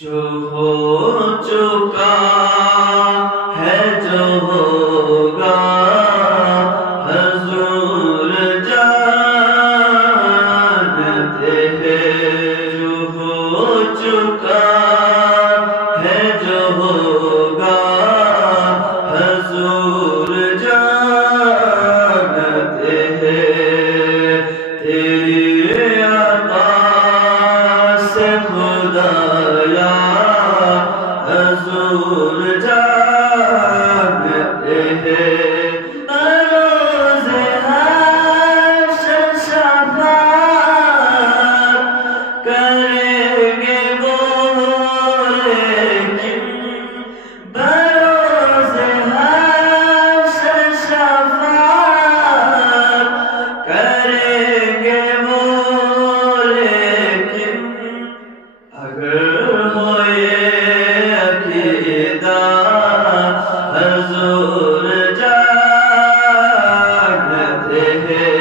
جو ہو چکا ہے جو ہوگا حضور جانتے ہیں جو ہو چکا ہے جو ہوگا حضور جانتے ہیں تیری عطا سے خدایا حضور جانتے ہیں روز حشر شفاعت کریں گے وہ لیکن بروز حشر شفاعت کریں گے وہ لیکن اگر حضور جانتے ہیں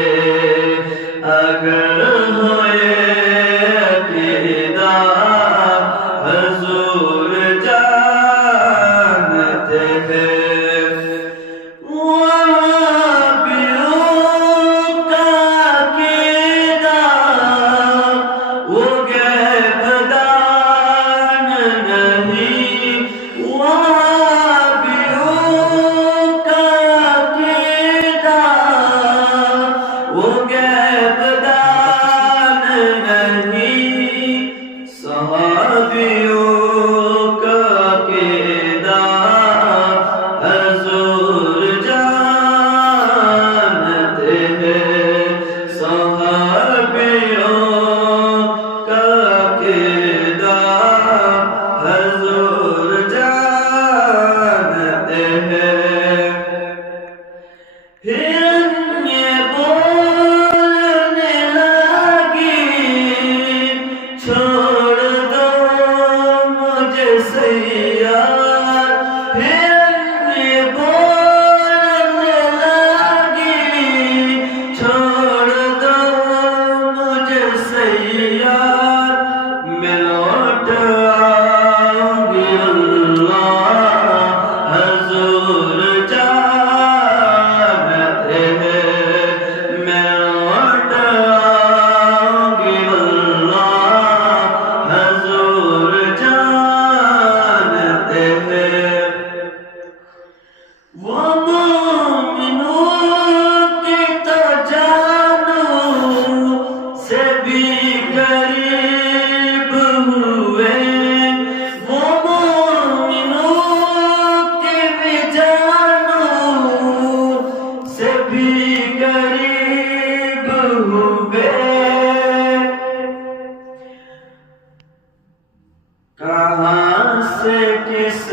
اگر ہوئے عقیدہ حضور جانتے ہیں وہابیوں کا عقیدہ وہ غیب دان نہیں صحابیوں کا عقیدہ حضور جانتے ہیں صحابیوں کا عقیدہ حضور جانتے ہیں کہاں سے کس